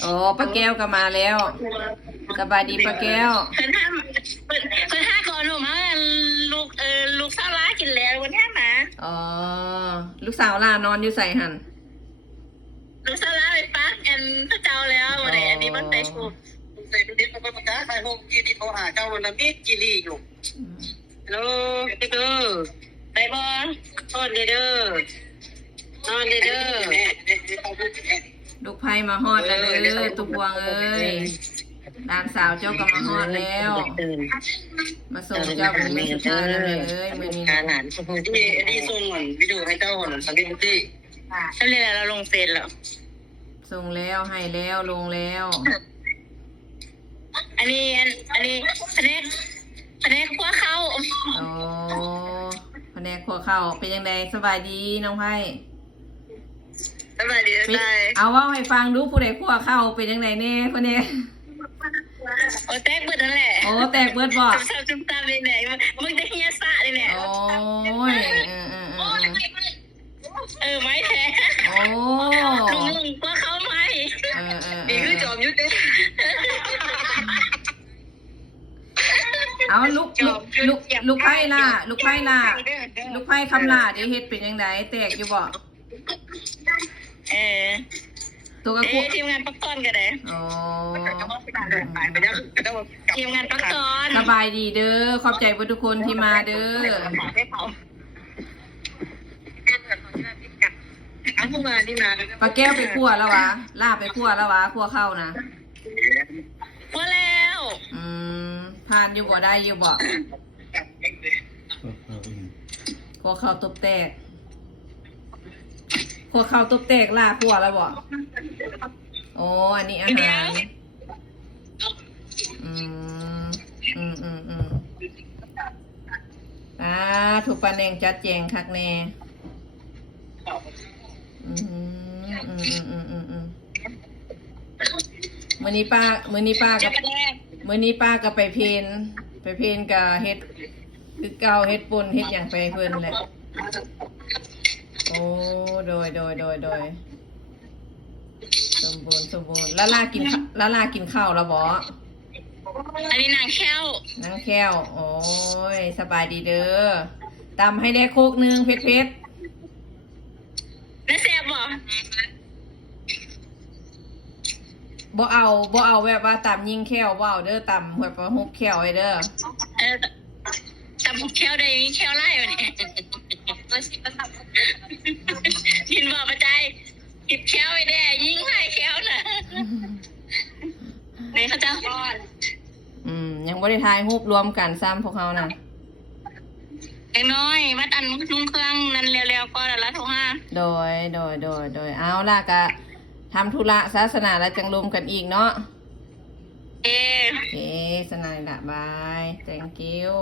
โอ้ป้าแก้วก็มาแล้วสบายดีป้าแก้วเพิ่นห้าก่อนหนูมาลูกสาวล้ากินแล้ววันนี้มา อ๋อลูกสาวล่านอนอยู่ใส่หันลูกสาวล้าไปปักแอนพระเจ้าแล้ววันนี้อันนี้มันไปชูใส่เป็นประกาศใส่ห้องกีดีโทรหาเจ้าวันละมีกีดีอยู่ฮัลโหลเด้อไปบ่นอนเด้อนอนเด้อลูกไผ่มาฮอดแล้วเด้อตุกวงเอ้ยหลานสาวเจ้าก็มาฮอดแล้วมาส่งเจ้าเป็นมือสุดท้ายแล้วเอ้ยมือนี้หลานที่ส่งวิดีโอให้เจ้าหน่อยสังเกตที่ฉันเลยเราลงเฟซแล้วส่งแล้วให้แล้วลงแล้วอันนี้แผนกขัวเข้าโอ้แผนกขัวเข้าเป็นยังไงสบายดีน้องไผ่สบายดีได้เอาว่าให้ฟังดูผู้ใดขัวเข้าเป็นยังไงแน่คนนี้โอ้แตกเบิดนั่นแหละโอ้แตกเบิดบ่จุ่มตามเลยเนี่ยมึงจะเฮียสะเลยเนี่ยโอ้ยไม่แท้โอ้ลุงก็เข้าไม่นี่คือจอมยุทธเด้เอาลูกไผ่ล่ะลูกไผ่คำล่าเดี๋ยวเฮ็ดเป็นยังไงแตกอยู่บ่ตัวกระคุทีมงานปักตอนกันเลยโอ้ทีมงานปักตอนสบายดีเด้อขอบใจทุกคนที่มาเด้อปลาแก้วไปคั่วแล้ววะลาบไปคั่วแล้ววะคั่วเข้านะคั่วแล้วผ่านอยู่บ่ได้อยู่บ่คั่วเข้าตบแตกคั่วเข้าตบแตกลาคั่วแล้วบ่โอ้อันนี้อาหารถูกปลาแนงจัดแจงคักแน่มื้อนี้ป้าก็ไปเพนกับเฮ็ดคือเก่าเฮ็ดปุ่นเฮ็ดอย่างไปเพิ่นแหละโอ้โดยสมบูรณ์ละลากินข้าวแล้วบ่อันนี้นางแก้วโอ้ยสบายดีเด้อตำให้ได้โคกนึงเผ็ดน่าแซ่บบ่เอาแบบว่าตำยิงแก้วบ่เอาเด้อตำแบบว่าฮุบแก้วไว้เด้อตำฮุบแก้วได้แก้วไล่วันนี้กินบ่ประใจหยิบแก้วไว้ได้ยิงให้แก้วน่ะนี่เขาจะยังบ่ได้ทายฮุบรวมกันซ้ำพวกเขาน่ะน้อยมัดอันนุ่งเครื่องนั้นเร็วๆก็ละทุกห้าโดยเอาล่ะก็ทำธุระศาสนาแล้วจังรวมกันอีกเนาะโอเคสนายละบาย thank you